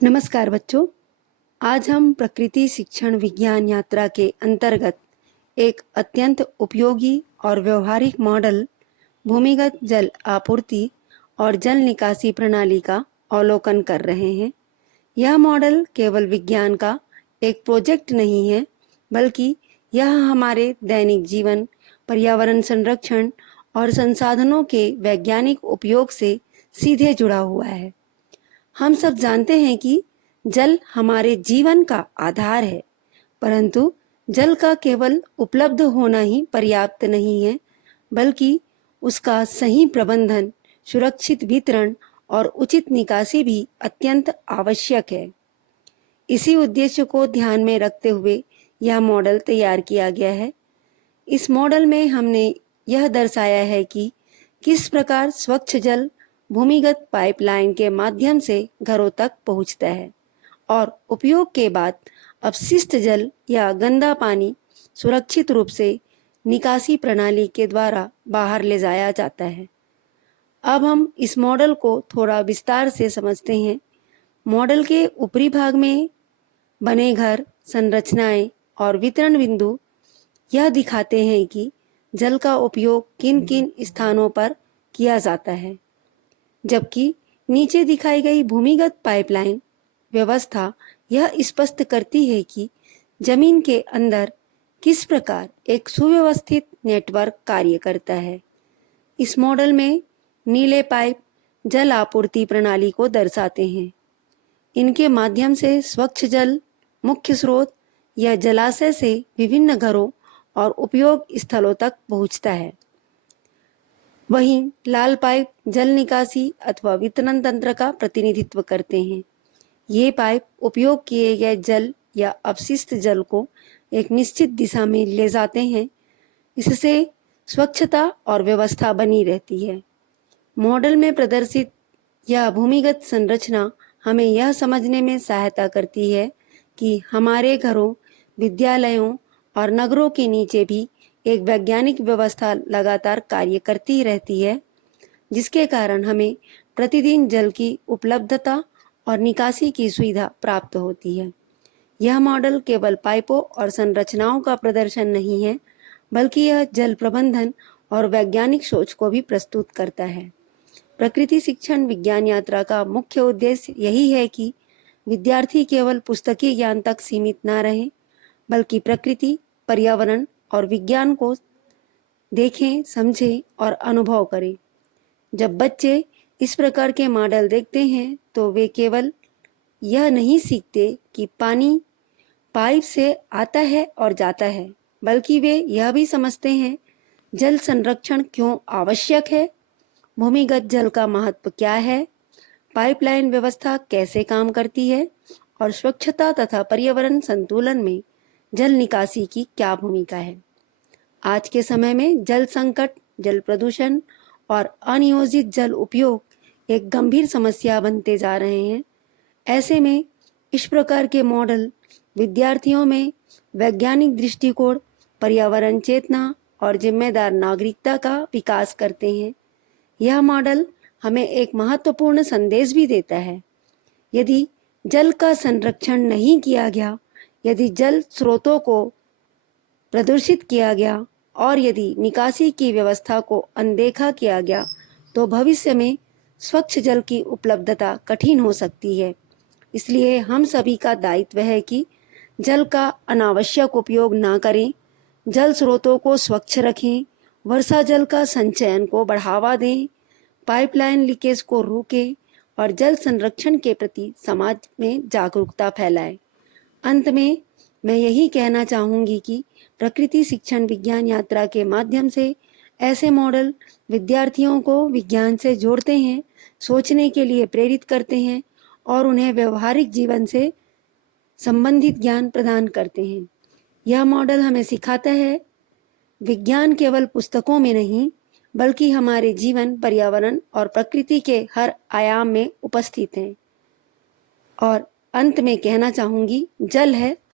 नमस्कार बच्चों। आज हम प्रकृति शिक्षण विज्ञान यात्रा के अंतर्गत एक अत्यंत उपयोगी और व्यवहारिक मॉडल भूमिगत जल आपूर्ति और जल निकासी प्रणाली का अवलोकन कर रहे हैं। यह मॉडल केवल विज्ञान का एक प्रोजेक्ट नहीं है, बल्कि यह हमारे दैनिक जीवन, पर्यावरण संरक्षण और संसाधनों के वैज्ञानिक उपयोग से सीधे जुड़ा हुआ है। हम सब जानते हैं कि जल हमारे जीवन का आधार है, परंतु जल का केवल उपलब्ध होना ही पर्याप्त नहीं है, बल्कि उसका सही प्रबंधन, सुरक्षित वितरण और उचित निकासी भी अत्यंत आवश्यक है। इसी उद्देश्य को ध्यान में रखते हुए यह मॉडल तैयार किया गया है। इस मॉडल में हमने यह दर्शाया है कि किस प्रकार स्वच्छ जल भूमिगत पाइपलाइन के माध्यम से घरों तक पहुंचता है और उपयोग के बाद अपशिष्ट जल या गंदा पानी सुरक्षित रूप से निकासी प्रणाली के द्वारा बाहर ले जाया जाता है। अब हम इस मॉडल को थोड़ा विस्तार से समझते हैं। मॉडल के ऊपरी भाग में बने घर, संरचनाएं और वितरण बिंदु यह दिखाते हैं कि जल का उपयोग किन किन स्थानों पर किया जाता है, जबकि नीचे दिखाई गई भूमिगत पाइपलाइन व्यवस्था यह स्पष्ट करती है कि जमीन के अंदर किस प्रकार एक सुव्यवस्थित नेटवर्क कार्य करता है। इस मॉडल में नीले पाइप जल आपूर्ति प्रणाली को दर्शाते हैं। इनके माध्यम से स्वच्छ जल मुख्य स्रोत या जलाशय से विभिन्न घरों और उपयोग स्थलों तक पहुंचता है। वहीं लाल पाइप जल निकासी अथवा वितरण तंत्र का प्रतिनिधित्व करते हैं। ये पाइप उपयोग किए गए जल या अपशिष्ट जल को एक निश्चित दिशा में ले जाते हैं। इससे स्वच्छता और व्यवस्था बनी रहती है। मॉडल में प्रदर्शित यह भूमिगत संरचना हमें यह समझने में सहायता करती है कि हमारे घरों, विद्यालयों और नगरों के नीचे भी एक वैज्ञानिक व्यवस्था लगातार कार्य करती रहती है, जिसके कारण हमें प्रतिदिन जल की उपलब्धता और निकासी की सुविधा प्राप्त होती है। यह मॉडल केवल पाइपों और संरचनाओं का प्रदर्शन नहीं है, बल्कि यह जल प्रबंधन और वैज्ञानिक सोच को भी प्रस्तुत करता है। प्रकृति शिक्षण विज्ञान यात्रा का मुख्य उद्देश्य यही है कि विद्यार्थी केवल पुस्तकीय ज्ञान तक सीमित न रहे, बल्कि प्रकृति, पर्यावरण और विज्ञान को देखें, समझें और अनुभव करें। जब बच्चे इस प्रकार के मॉडल देखते हैं तो वे केवल यह नहीं सीखते कि पानी पाइप से आता है और जाता है, बल्कि वे यह भी समझते हैं जल संरक्षण क्यों आवश्यक है, भूमिगत जल का महत्व क्या है, पाइपलाइन व्यवस्था कैसे काम करती है और स्वच्छता तथा पर्यावरण संतुलन में जल निकासी की क्या भूमिका है। आज के समय में जल संकट, जल प्रदूषण और अनियोजित जल उपयोग एक गंभीर समस्या बनते जा रहे हैं। ऐसे में इस प्रकार के मॉडल विद्यार्थियों में वैज्ञानिक दृष्टिकोण, पर्यावरण चेतना और जिम्मेदार नागरिकता का विकास करते हैं। यह मॉडल हमें एक महत्वपूर्ण संदेश भी देता है। यदि जल का संरक्षण नहीं किया गया, यदि जल स्रोतों को प्रदूषित किया गया और यदि निकासी की व्यवस्था को अनदेखा किया गया, तो भविष्य में स्वच्छ जल की उपलब्धता कठिन हो सकती है। इसलिए हम सभी का दायित्व है कि जल का अनावश्यक उपयोग ना करें, जल स्रोतों को स्वच्छ रखें, वर्षा जल का संचयन को बढ़ावा दें, पाइपलाइन लीकेज को रोकें और जल संरक्षण के प्रति समाज में जागरूकता फैलाएं। अंत में मैं यही कहना चाहूँगी कि प्रकृति शिक्षण विज्ञान यात्रा के माध्यम से ऐसे मॉडल विद्यार्थियों को विज्ञान से जोड़ते हैं, सोचने के लिए प्रेरित करते हैं और उन्हें व्यवहारिक जीवन से संबंधित ज्ञान प्रदान करते हैं। यह मॉडल हमें सिखाता है विज्ञान केवल पुस्तकों में नहीं, बल्कि हमारे जीवन, पर्यावरण और प्रकृति के हर आयाम में उपस्थित है। और अंत में कहना चाहूँगी, जल है